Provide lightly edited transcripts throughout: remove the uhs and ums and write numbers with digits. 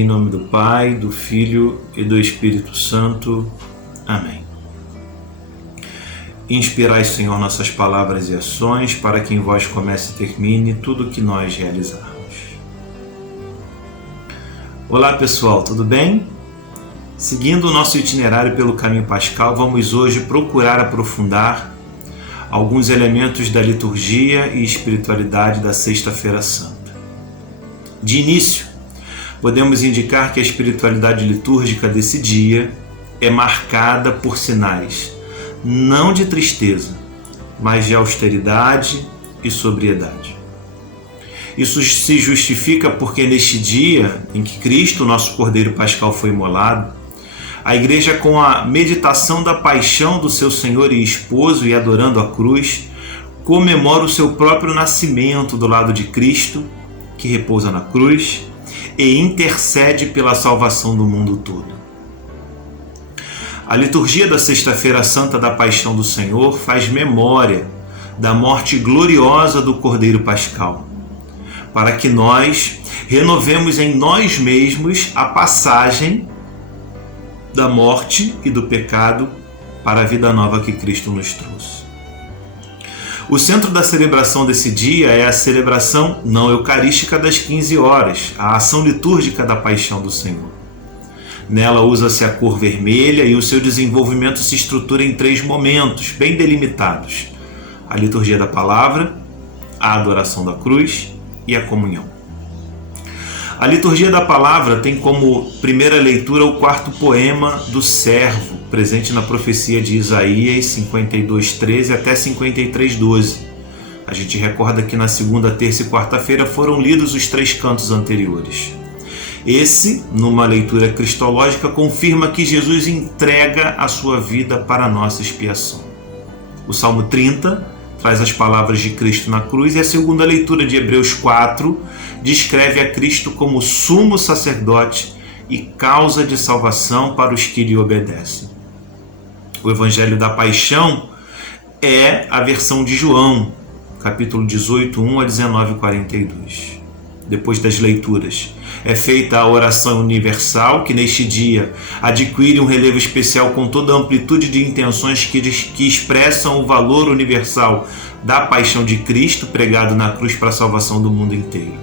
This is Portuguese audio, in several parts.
Em nome do Pai, do Filho e do Espírito Santo. Amém. Inspirai, Senhor, nossas palavras e ações, para que em vós comece e termine tudo o que nós realizarmos. Olá, pessoal, tudo bem? Seguindo o nosso itinerário pelo caminho pascal, vamos hoje procurar aprofundar alguns elementos da liturgia e espiritualidade da Sexta-feira Santa. De início, podemos indicar que a espiritualidade litúrgica desse dia é marcada por sinais não de tristeza, mas de austeridade e sobriedade. Isso se justifica porque neste dia em que Cristo, nosso Cordeiro Pascal, foi imolado, a Igreja, com a meditação da paixão do seu Senhor e Esposo e adorando a cruz, comemora o seu próprio nascimento do lado de Cristo, que repousa na cruz, e intercede pela salvação do mundo todo. A liturgia da Sexta-feira Santa da Paixão do Senhor faz memória da morte gloriosa do Cordeiro Pascal, para que nós renovemos em nós mesmos a passagem da morte e do pecado para a vida nova que Cristo nos trouxe. O centro da celebração desse dia é a celebração não eucarística das 15 horas, a ação litúrgica da Paixão do Senhor. Nela usa-se a cor vermelha e o seu desenvolvimento se estrutura em 3 momentos bem delimitados: a liturgia da palavra, a adoração da cruz e a comunhão. A liturgia da palavra tem como primeira leitura o 4º poema do servo, presente na profecia de Isaías 52:13 até 53:12. A gente recorda que na segunda, terça e quarta-feira foram lidos os 3 cantos anteriores. Esse, numa leitura cristológica, confirma que Jesus entrega a sua vida para a nossa expiação. O Salmo 30 traz as palavras de Cristo na cruz e a segunda leitura de Hebreus 4 descreve a Cristo como sumo sacerdote e causa de salvação para os que lhe obedecem. O Evangelho da Paixão é a versão de João, capítulo 18, 1 a 19, 42. Depois das leituras, é feita a oração universal, que neste dia adquire um relevo especial com toda a amplitude de intenções que expressam o valor universal da paixão de Cristo pregado na cruz para a salvação do mundo inteiro.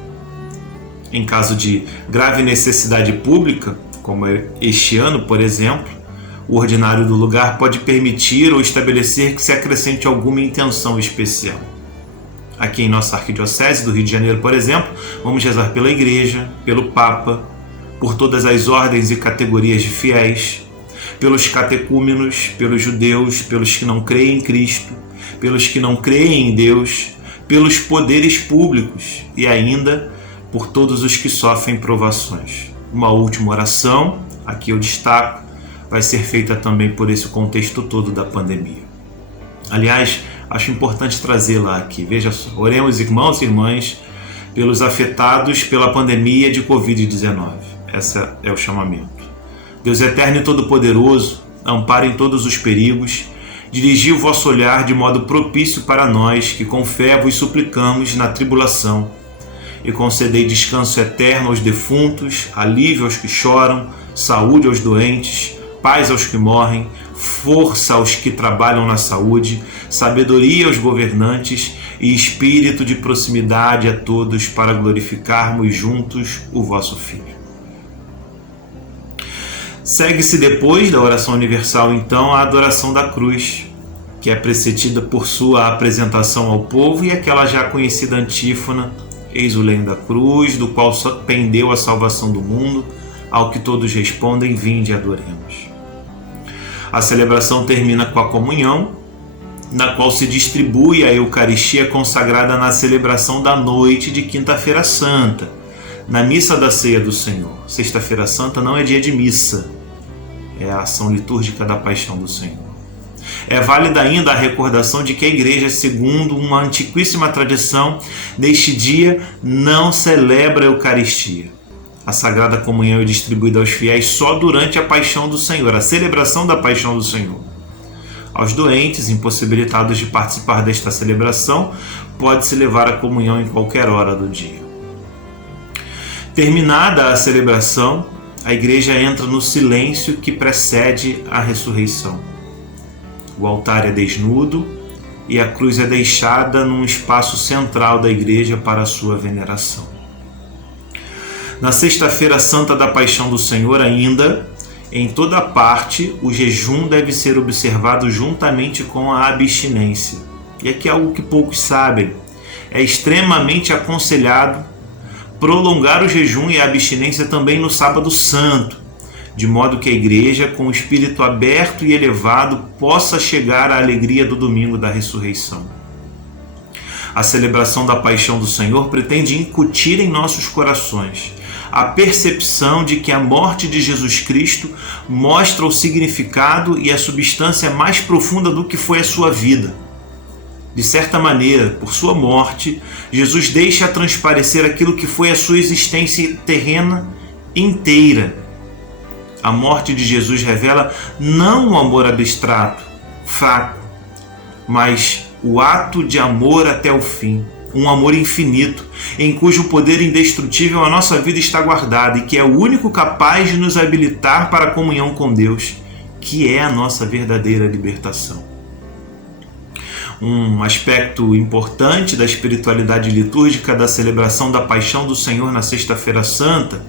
Em caso de grave necessidade pública, como é este ano, por exemplo, o ordinário do lugar pode permitir ou estabelecer que se acrescente alguma intenção especial. Aqui em nossa Arquidiocese do Rio de Janeiro, por exemplo, vamos rezar pela Igreja, pelo Papa, por todas as ordens e categorias de fiéis, pelos catecúmenos, pelos judeus, pelos que não creem em Cristo, pelos que não creem em Deus, pelos poderes públicos e ainda por todos os que sofrem provações. Uma última oração, aqui eu destaco, vai ser feita também por esse contexto todo da pandemia. Aliás, acho importante trazê-la aqui. Veja só, oremos, irmãos e irmãs, pelos afetados pela pandemia de Covid-19. Esse é o chamamento. Deus eterno e todo-poderoso, ampare em todos os perigos, dirigi o vosso olhar de modo propício para nós, que com fé vos suplicamos na tribulação, e concedei descanso eterno aos defuntos, alívio aos que choram, saúde aos doentes, paz aos que morrem, força aos que trabalham na saúde, sabedoria aos governantes e espírito de proximidade a todos para glorificarmos juntos o vosso Filho. Segue-se depois da oração universal, então, a adoração da cruz, que é precedida por sua apresentação ao povo e aquela já conhecida antífona: eis o lenho da cruz, do qual pendeu a salvação do mundo, ao que todos respondem: vinde e adoremos. A celebração termina com a comunhão, na qual se distribui a Eucaristia consagrada na celebração da noite de Quinta-feira Santa, na missa da Ceia do Senhor. Sexta-feira Santa não é dia de missa, é a ação litúrgica da Paixão do Senhor. É válida ainda a recordação de que a Igreja, segundo uma antiquíssima tradição, neste dia não celebra a Eucaristia. A Sagrada Comunhão é distribuída aos fiéis só durante a Paixão do Senhor, a celebração da Paixão do Senhor. Aos doentes, impossibilitados de participar desta celebração, pode-se levar a comunhão em qualquer hora do dia. Terminada a celebração, a igreja entra no silêncio que precede a ressurreição. O altar é desnudo e a cruz é deixada num espaço central da igreja para a sua veneração. Na Sexta-feira Santa da Paixão do Senhor ainda, em toda parte, o jejum deve ser observado juntamente com a abstinência. E aqui é algo que poucos sabem. É extremamente aconselhado prolongar o jejum e a abstinência também no Sábado Santo, de modo que a igreja, com o espírito aberto e elevado, possa chegar à alegria do domingo da ressurreição. A celebração da Paixão do Senhor pretende incutir em nossos corações a percepção de que a morte de Jesus Cristo mostra o significado e a substância mais profunda do que foi a sua vida. De certa maneira, por sua morte, Jesus deixa transparecer aquilo que foi a sua existência terrena inteira. A morte de Jesus revela não o amor abstrato, fraco, mas o ato de amor até o fim, um amor infinito, em cujo poder indestrutível a nossa vida está guardada e que é o único capaz de nos habilitar para a comunhão com Deus, que é a nossa verdadeira libertação. Um aspecto importante da espiritualidade litúrgica da celebração da Paixão do Senhor na Sexta-feira Santa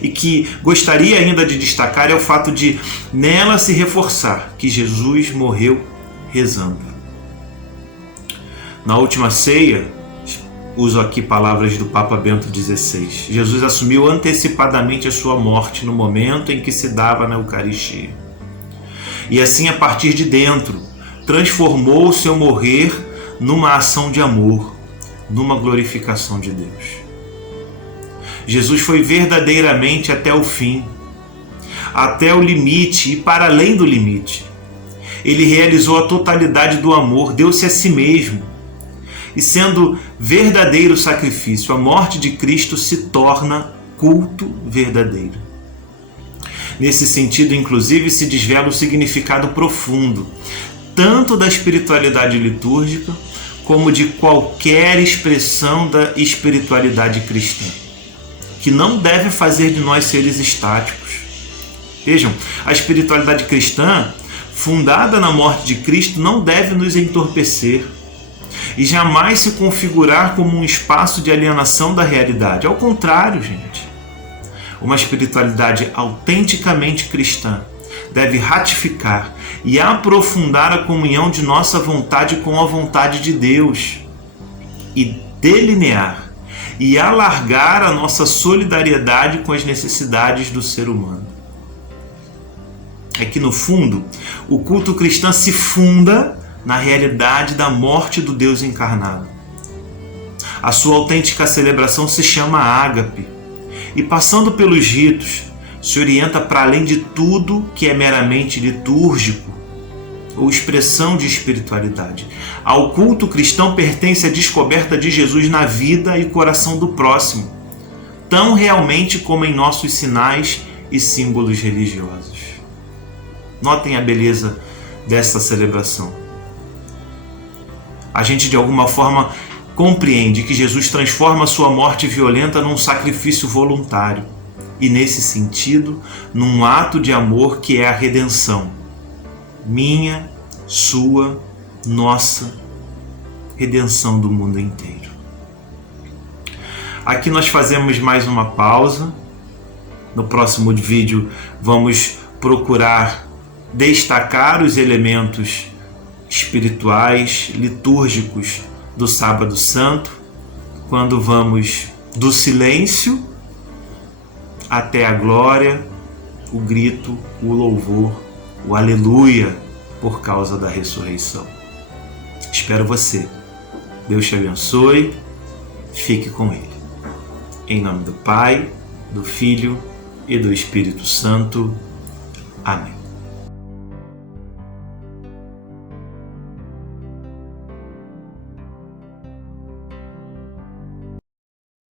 e que gostaria ainda de destacar é o fato de nela se reforçar que Jesus morreu rezando. Na última ceia, uso aqui palavras do Papa Bento XVI, Jesus assumiu antecipadamente a sua morte no momento em que se dava na Eucaristia. E assim, a partir de dentro, transformou o seu morrer numa ação de amor, numa glorificação de Deus. Jesus foi verdadeiramente até o fim, até o limite e para além do limite. Ele realizou a totalidade do amor, deu-se a si mesmo. E sendo verdadeiro sacrifício, a morte de Cristo se torna culto verdadeiro. Nesse sentido, inclusive, se desvela o significado profundo, tanto da espiritualidade litúrgica, como de qualquer expressão da espiritualidade cristã, que não deve fazer de nós seres estáticos. Vejam, a espiritualidade cristã, fundada na morte de Cristo, não deve nos entorpecer e jamais se configurar como um espaço de alienação da realidade. Ao contrário, gente, uma espiritualidade autenticamente cristã deve ratificar e aprofundar a comunhão de nossa vontade com a vontade de Deus e delinear e alargar a nossa solidariedade com as necessidades do ser humano. É que, no fundo, o culto cristão se funda na realidade da morte do Deus encarnado. A sua autêntica celebração se chama ágape e, passando pelos ritos, se orienta para além de tudo que é meramente litúrgico ou expressão de espiritualidade. Ao culto cristão pertence a descoberta de Jesus na vida e coração do próximo, tão realmente como em nossos sinais e símbolos religiosos. Notem a beleza dessa celebração. A gente, de alguma forma, compreende que Jesus transforma sua morte violenta num sacrifício voluntário e, nesse sentido, num ato de amor que é a redenção. Minha, sua, nossa, redenção do mundo inteiro. Aqui nós fazemos mais uma pausa. No próximo vídeo vamos procurar destacar os elementos espirituais, litúrgicos do Sábado Santo, quando vamos do silêncio até a glória, o grito, o louvor, o aleluia por causa da ressurreição. Espero você. Deus te abençoe. Fique com Ele. Em nome do Pai, do Filho e do Espírito Santo. Amém.